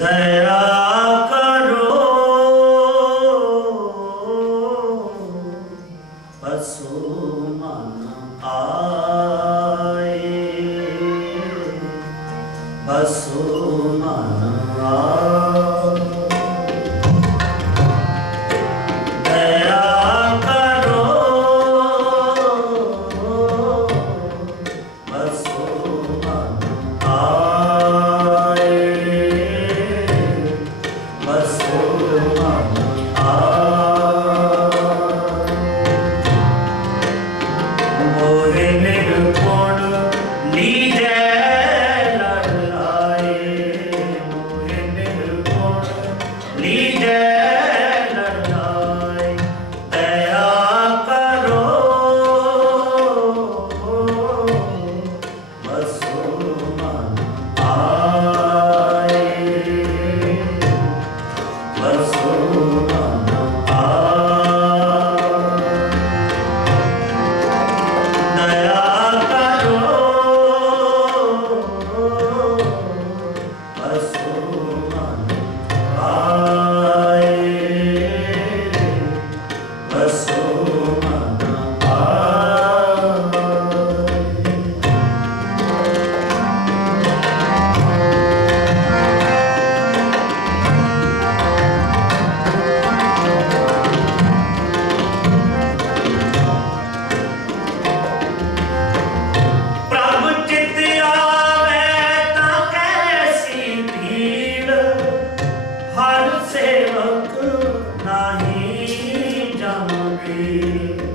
दया Amen.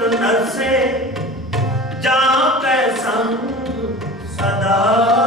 ਨਰਸੇ ਜਾਂ ਕੈ ਸੰਗ ਸਦਾ।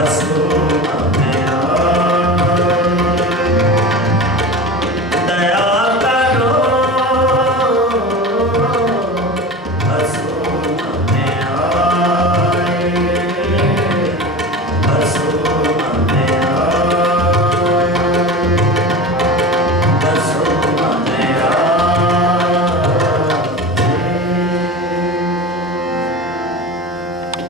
passou.